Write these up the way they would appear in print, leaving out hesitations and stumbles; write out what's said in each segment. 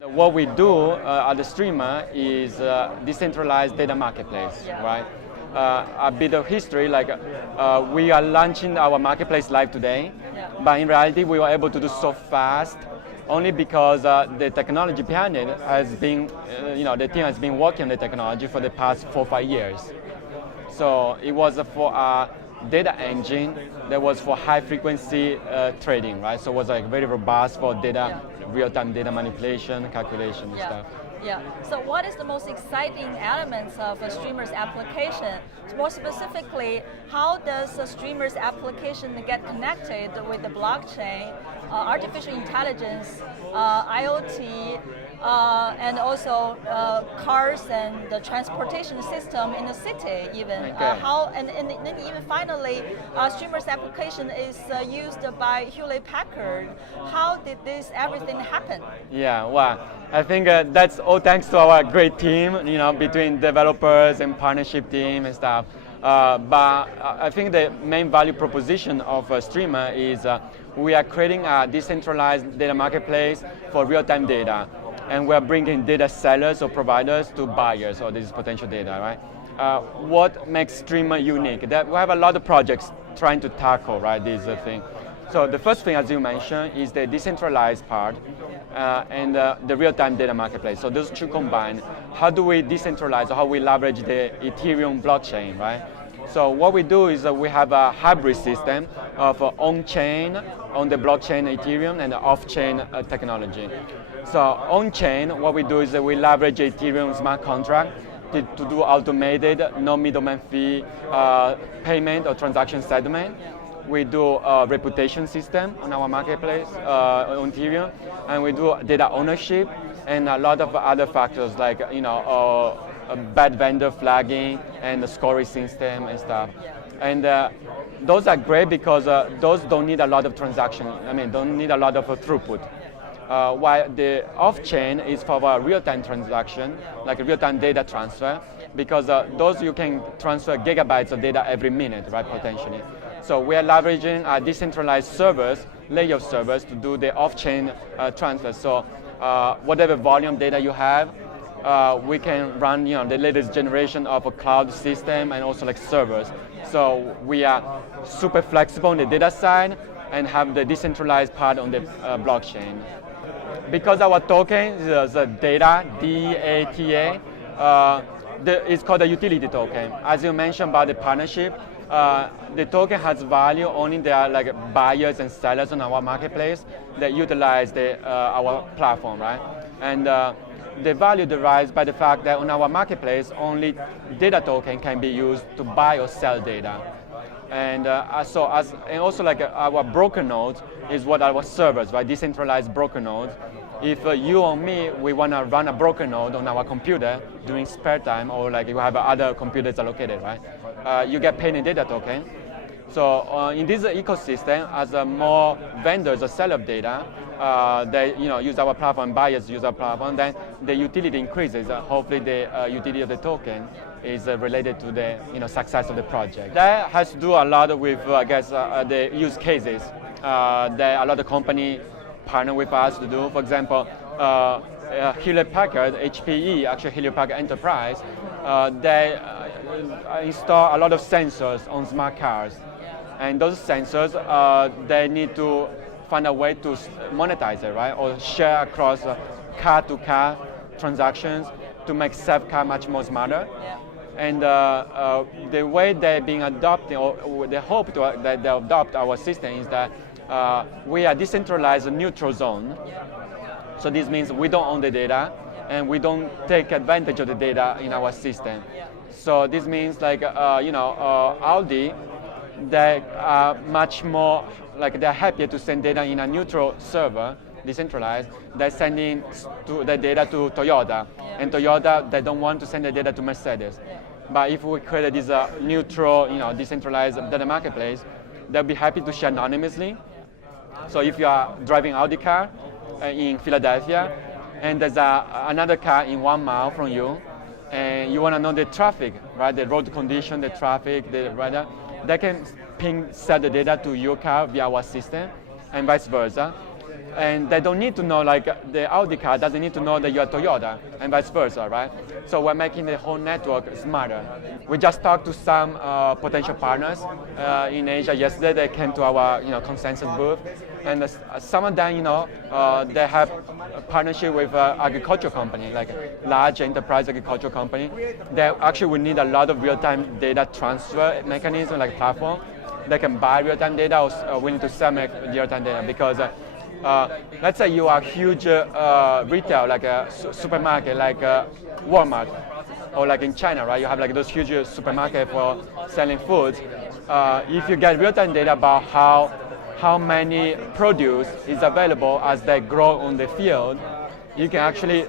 What we do at the Streamr is decentralized data marketplace, right? A bit of history, like we are launching our marketplace live today, but in reality we were able to do so fast only because the technology behind it has been, the team has been working on the technology for the past 4 or 5 years. So it was for a data engine that was for high frequency trading, right? So it was like very robust for data, real-time data manipulation, calculation and stuff. Yeah. So what is the most exciting elements of a Streamr's application? More specifically, how does a Streamr's application get connected with the blockchain, artificial intelligence, IoT, and also cars and the transportation system in the city even. And then even finally, Streamr's application is used by Hewlett-Packard. How did this everything happen? Yeah, well, I think that's all thanks to our great team, between developers and partnership team and stuff. But I think the main value proposition of Streamr is we are creating a decentralized data marketplace for real-time data. And we're bringing data sellers or providers to buyers, or this is potential data, right? What makes Streamr unique? That we have a lot of projects trying to tackle, right, this thing. So the first thing, as you mentioned, is the decentralized part and the real-time data marketplace. So those two combined. How do we decentralize, or how we leverage the Ethereum blockchain, right? So what we do is we have a hybrid system of on-chain, on the blockchain Ethereum, and off-chain technology. So on-chain, what we do is we leverage Ethereum smart contract to do automated, no middleman fee payment or transaction settlement. We do a reputation system on our marketplace on Ethereum, and we do data ownership and a lot of other factors like bad vendor flagging and the scoring system and stuff. And those are great because those don't need a lot of transaction. Don't need a lot of throughput. While the off-chain is for our real-time transaction, like real-time data transfer, because those you can transfer gigabytes of data every minute, right, potentially. So we are leveraging decentralized servers, layer of servers, to do the off-chain transfer. So whatever volume data you have, we can run the latest generation of a cloud system and also like servers. So we are super flexible on the data side and have the decentralized part on the blockchain. Because our token is data, D-A-T-A, it's called a utility token. As you mentioned about the partnership, the token has value only there are like buyers and sellers on our marketplace that utilize our platform, right? And the value derives by the fact that on our marketplace, only data token can be used to buy or sell data. And also like our broker nodes is what our servers, right? Decentralized broker nodes. If you or me, we want to run a broker node on our computer during spare time, or like you have other computers allocated, right? You get paid in data token. So in this ecosystem, as more vendors or sell of data, they use our platform, buyers use our platform, then the utility increases. Hopefully the utility of the token is related to the success of the project. That has to do a lot with, I guess, the use cases that a lot of companies partner with us to do. For example, Hewlett-Packard, HPE, actually Hewlett-Packard Enterprise, they install a lot of sensors on smart cars. And those sensors, they need to find a way to monetize it, right? Or share across car-to-car transactions to make self-car much more smarter. And the way they're being adopted, or they hope that they adopt our system, is that we are decentralized neutral zone. So this means we don't own the data, and we don't take advantage of the data in our system. So this means like Audi, they are much more like they're happier to send data in a neutral server, decentralized. They're sending the data to Toyota, and Toyota, they don't want to send the data to Mercedes. But if we create this neutral, decentralized data marketplace, they'll be happy to share anonymously. So if you are driving Audi car in Philadelphia, and there's another car in 1 mile from you, and you want to know the traffic, right? The road condition, the traffic, the weather, they can set the data to your car via our system, and vice versa. And they don't need to know, like the Audi car doesn't need to know that you're Toyota, and vice versa, right? So we're making the whole network smarter. We just talked to some potential partners in Asia yesterday. They came to our consensus booth, and some of them, they have a partnership with agricultural company, like large enterprise agricultural company. They actually would need a lot of real-time data transfer mechanism, like platform. They can buy real-time data or willing to sell real-time data because. Let's say you are a huge retail, like a supermarket, like Walmart, or like in China, right? You have like those huge supermarket for selling foods. If you get real-time data about how many produce is available as they grow on the field, you can actually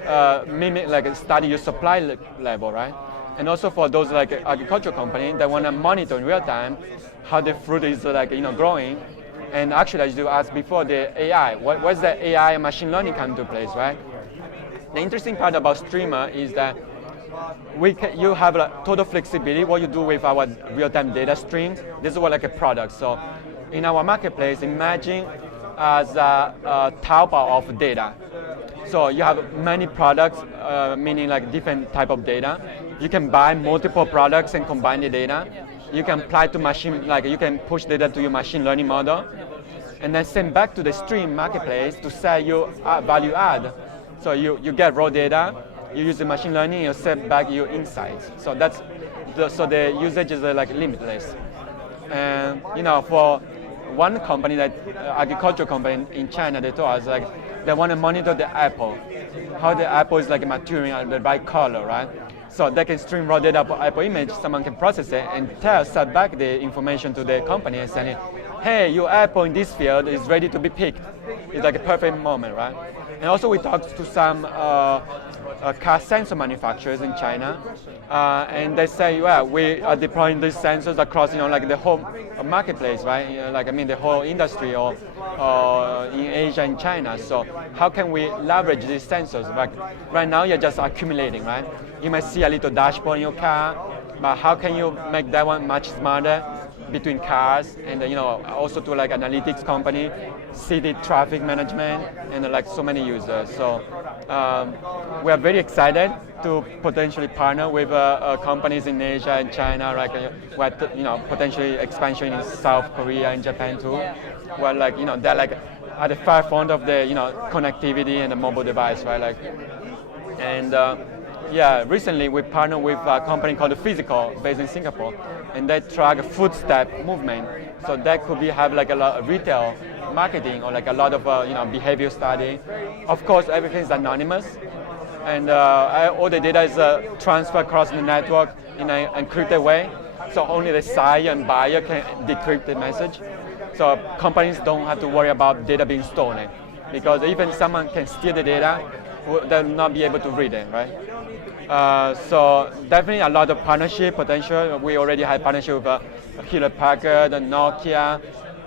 mimic, like study your supply level, right? And also for those like agricultural company, they want to monitor in real time how the fruit is growing. And actually, as you asked before, the AI, what's the AI and machine learning come into place, right? The interesting part about Streamr is that you have total flexibility. What you do with our real-time data streams, this is what like a product. So in our marketplace, imagine as a Taobao of data. So you have many products, meaning like different type of data. You can buy multiple products and combine the data. You can apply to machine, like you can push data to your machine learning model, and then send back to the Stream marketplace to sell your value add. So you get raw data, you use the machine learning, you send back your insights. So the usage is like limitless. And for one company, that agricultural company in China, they told us like they want to monitor the apple, how the apple is like maturing at the right color, right? So they can stream raw data for apple image, someone can process it and send back the information to the company and say, hey, your apple in this field is ready to be picked. It's like a perfect moment, right? And also we talked to some car sensor manufacturers in China, and they say, well, we are deploying these sensors across, like the whole marketplace, right? The whole industry or in Asia and China. So how can we leverage these sensors? Like right now, you're just accumulating, right? You might see a little dashboard in your car, but how can you make that one much smarter between cars and also to like analytics company, city traffic management, and like so many users. So we are very excited to potentially partner with companies in Asia and China, like potentially expansion in South Korea and Japan too. Where they're like at the forefront of the connectivity and the mobile device, right? Recently we partnered with a company called Physical, based in Singapore, and they track footstep movement. So that could have like a lot of retail marketing or like a lot of behavior study. Of course, everything is anonymous, and all the data is transferred across the network in an encrypted way. So only the seller and buyer can decrypt the message. So companies don't have to worry about data being stolen, because even someone can steal the data, they'll not be able to read it, right? So definitely a lot of partnership potential. We already had partnership with Hewlett Packard, Nokia,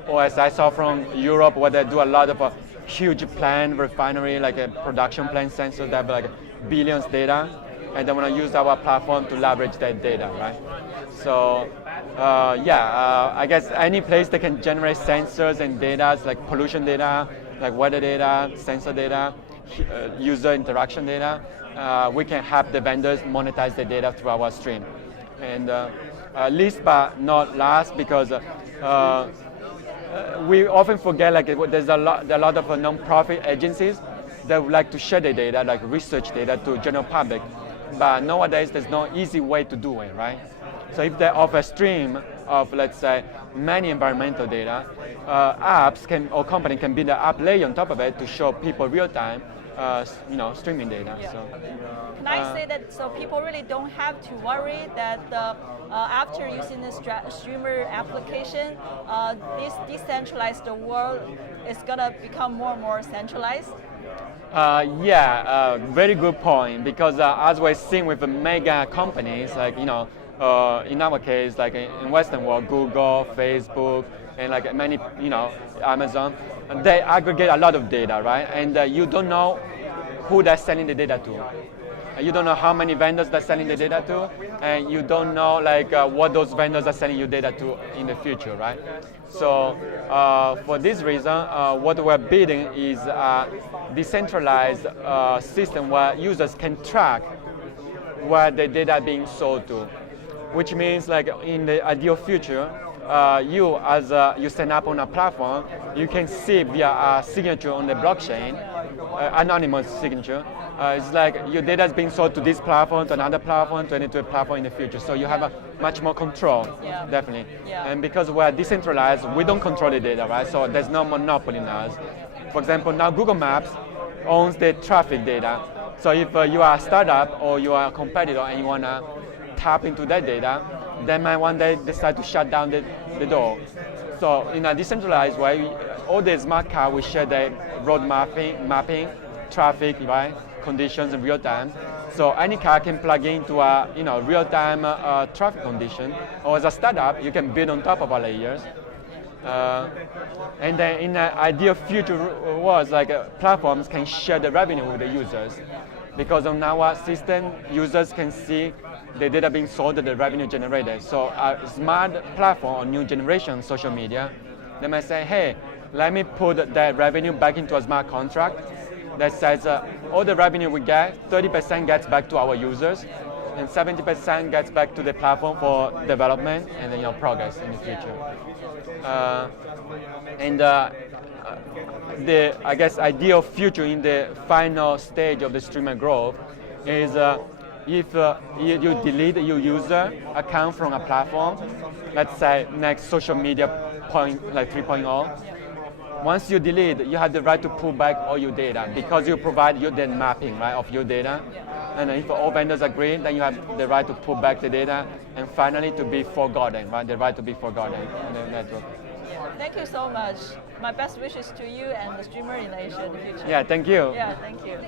or as I saw from Europe, where they do a lot of huge plant refinery, like a production plant sensors that have like billions data, and they want to use our platform to leverage that data, right? So I guess any place they can generate sensors and data, like pollution data, like weather data, sensor data, user interaction data, we can help the vendors monetize the data through our stream. And least but not last, because we often forget there's a lot of non-profit agencies that would like to share the data, like research data, to general public. But nowadays there's no easy way to do it, right? So if they offer a stream of, let's say, many environmental data, apps or company can build an app layer on top of it to show people real time, streaming data. Yeah. So, can I say that so people really don't have to worry that after using the Streamr application, this decentralized world is gonna become more and more centralized? Very good point. Because as we're seeing with the mega companies, like in our case, like in Western world, Google, Facebook, and like many, Amazon, they aggregate a lot of data, right? And you don't know who they're selling the data to. You don't know how many vendors they're selling the data to, and you don't know like what those vendors are selling your data to in the future, right? So for this reason, what we're building is a decentralized system where users can track where the data are being sold to, which means like in the ideal future, you as you sign up on a platform, you can see via a signature on the blockchain, anonymous signature. It's like your data is being sold to this platform, to another platform, to a platform in the future. So you have a much more control, definitely. Yeah. And because we're decentralized, we don't control the data, right? So there's no monopoly in us. For example, now Google Maps owns the traffic data. So if you are a startup or you are a competitor and you want to tap into that data, they might one day decide to shut down the door. So in a decentralized way, all the smart car will share the road mapping, traffic, right, conditions in real time. So any car can plug into a real-time traffic condition. Or as a startup, you can build on top of our layers. And then in an ideal future world, like platforms can share the revenue with the users. Because on our system, users can see the data being sold and the revenue generated. So a smart platform or new generation social media, they might say, hey, let me put that revenue back into a smart contract that says all the revenue we get, 30% gets back to our users, and 70% gets back to the platform for development and then progress in the future. The I guess ideal future in the final stage of the Streamr growth is if you delete your user account from a platform, let's say next social media point like 3.0. Once you delete, you have the right to pull back all your data because you provide your data mapping, right, of your data. And if all vendors agree, then you have the right to pull back the data and finally to be forgotten, right? The right to be forgotten in the network. Thank you so much. My best wishes to you and the Streamr in Asia in the future. Yeah, thank you. Yeah, thank you.